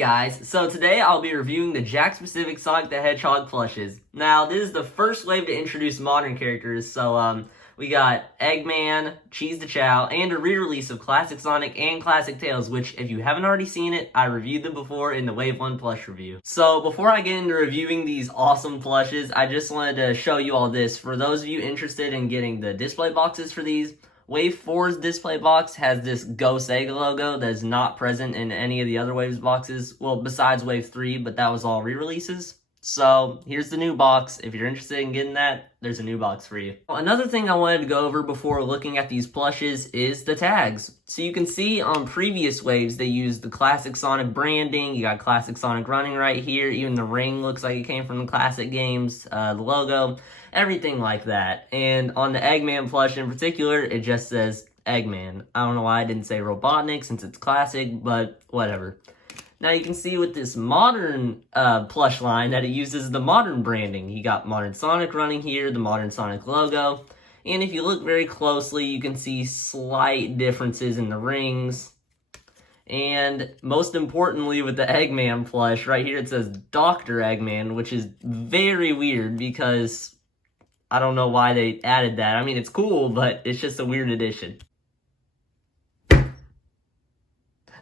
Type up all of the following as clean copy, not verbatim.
guys, so today I'll be reviewing the Jakks Pacific Sonic the Hedgehog plushes. Now, this is the first wave to introduce modern characters, so we got Eggman, Cheese the Chow, and a re-release of Classic Sonic and Classic Tails, which, if you haven't already seen it, I reviewed them before in the Wave 1 plush review. So, before I get into reviewing these awesome plushes, I just wanted to show you all this. For those of you interested in getting the display boxes for these, Wave 4's display box has this Go Sega logo that is not present in any of the other Waves boxes. Well, besides Wave 3, but that was all re-releases. So, here's the new box. If you're interested in getting that, there's a new box for you. Another thing I wanted to go over before looking at these plushes is the tags. So you can see on previous Waves, they used the Classic Sonic branding. You got Classic Sonic running right here. Even the ring looks like it came from the classic games. The logo, everything like that. And on the Eggman plush in particular, it just says Eggman. I don't know why I didn't say Robotnik since it's classic, but whatever. Now you can see with this modern plush line that it uses the modern branding. You got Modern Sonic running here, the Modern Sonic logo. And if you look very closely, you can see slight differences in the rings. And most importantly with the Eggman plush, right here it says Dr. Eggman, which is very weird because I don't know why they added that. I mean, it's cool, but it's just a weird addition.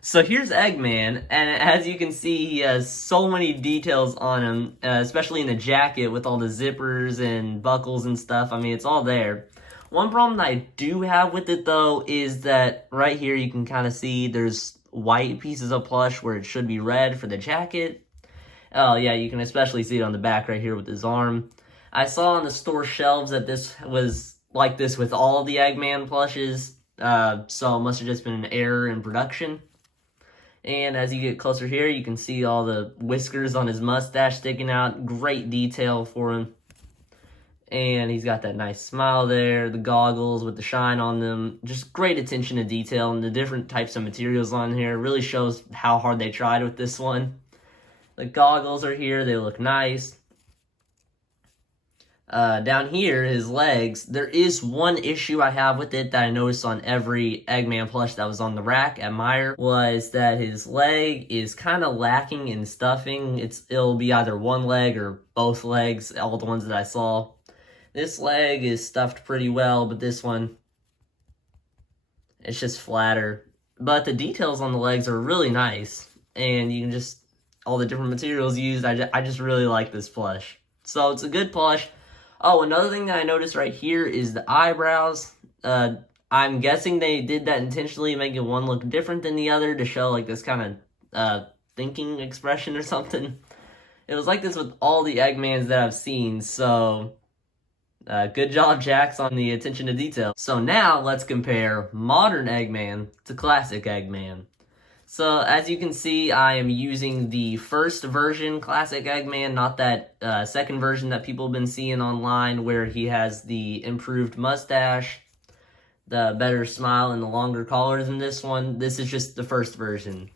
So here's Eggman, and as you can see, he has so many details on him, especially in the jacket with all the zippers and buckles and stuff. I mean, it's all there. One problem that I do have with it, though, is that right here you can kind of see there's white pieces of plush where it should be red for the jacket. Oh, yeah, you can especially see it on the back right here with his arm. I saw on the store shelves that this was like this with all the Eggman plushes, so it must have just been an error in production. And as you get closer here, you can see all the whiskers on his mustache sticking out. Great detail for him. And he's got that nice smile there. The goggles with the shine on them. Just great attention to detail. And the different types of materials on here really shows how hard they tried with this one. The goggles are here. They look nice. Down here, his legs, there is one issue I have with it that I noticed on every Eggman plush that was on the rack at Meijer, was that his leg is kind of lacking in stuffing. It'll be either one leg or both legs, all the ones that I saw. This leg is stuffed pretty well, but this one, it's just flatter. But the details on the legs are really nice, and you can just, all the different materials used, I just really like this plush. So it's a good plush. Oh, another thing that I noticed right here is the eyebrows. I'm guessing they did that intentionally, making one look different than the other to show like this kind of thinking expression or something. It was like this with all the Eggmans that I've seen, so good job, Jakks, on the attention to detail. So now let's compare modern Eggman to classic Eggman. So, as you can see, I am using the first version Classic Eggman, not that second version that people have been seeing online where he has the improved mustache, the better smile, and the longer collars in this one. This is just the first version.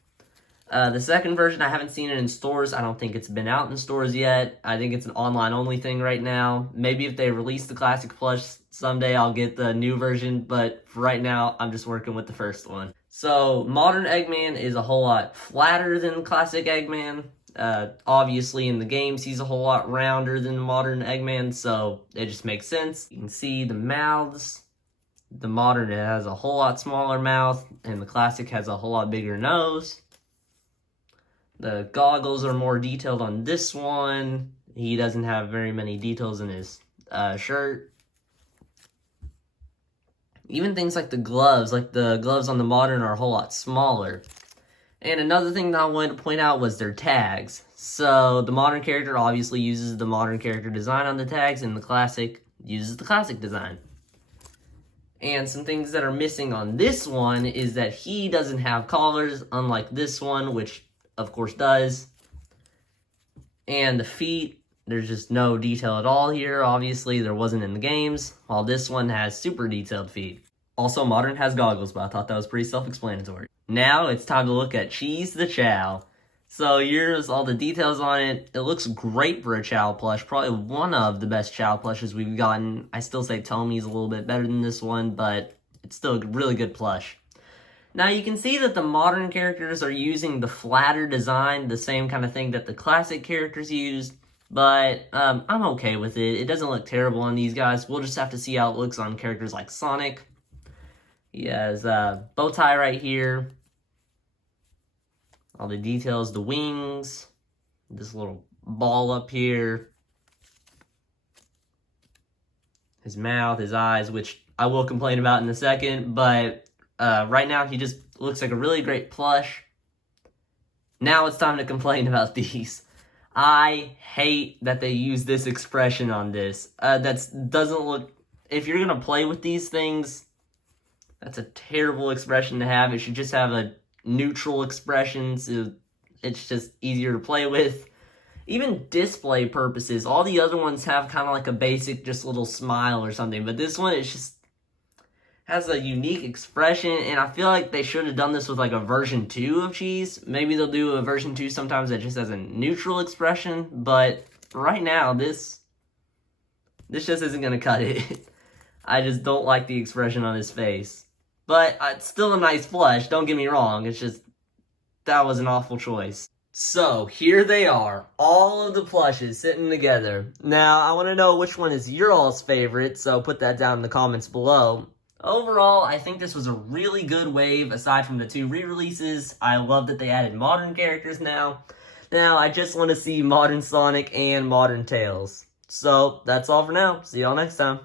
The second version, I haven't seen it in stores. I don't think it's been out in stores yet. I think it's an online-only thing right now. Maybe if they release the Classic Plush someday, I'll get the new version, but for right now, I'm just working with the first one. So, modern Eggman is a whole lot flatter than classic Eggman. Obviously, in the games, he's a whole lot rounder than modern Eggman, so it just makes sense. You can see the mouths. The modern has a whole lot smaller mouth, and the classic has a whole lot bigger nose. The goggles are more detailed on this one. He doesn't have very many details in his shirt. Even things like the gloves on the modern are a whole lot smaller. And another thing that I wanted to point out was their tags. So the modern character obviously uses the modern character design on the tags, and the classic uses the classic design. And some things that are missing on this one is that he doesn't have collars, unlike this one, which of course does. And the feet, there's just no detail at all here. Obviously, there wasn't in the games, while this one has super detailed feet. Also, modern has goggles, but I thought that was pretty self-explanatory. Now, it's time to look at Cheese the Chow. So here's all the details on it. It looks great for a Chow plush. Probably one of the best Chow plushes we've gotten. I still say Tommy's a little bit better than this one, but it's still a really good plush. Now you can see that the modern characters are using the flatter design, the same kind of thing that the classic characters used, but I'm okay with it. It doesn't look terrible on these guys. We'll just have to see how it looks on characters like Sonic. He has a bow tie right here. All the details, the wings, this little ball up here, his mouth, his eyes, which I will complain about in a second, but right now he just looks like a really great plush. Now it's time to complain about these. I hate that they use this expression on this. That doesn't look... If you're going to play with these things, that's a terrible expression to have. It should just have a neutral expression, so it's just easier to play with. Even display purposes, all the other ones have kind of like a basic just little smile or something, but this one, it just has a unique expression, and I feel like they should have done this with like a version 2 of Cheese. Maybe they'll do a version 2 sometimes that just has a neutral expression, but right now, this just isn't going to cut it. I just don't like the expression on his face. But it's still a nice plush, don't get me wrong. It's just, that was an awful choice. So, here they are. All of the plushes sitting together. Now, I want to know which one is your all's favorite, so put that down in the comments below. Overall, I think this was a really good wave, aside from the 2 re-releases. I love that they added modern characters now. Now, I just want to see modern Sonic and modern Tails. So, that's all for now. See y'all next time.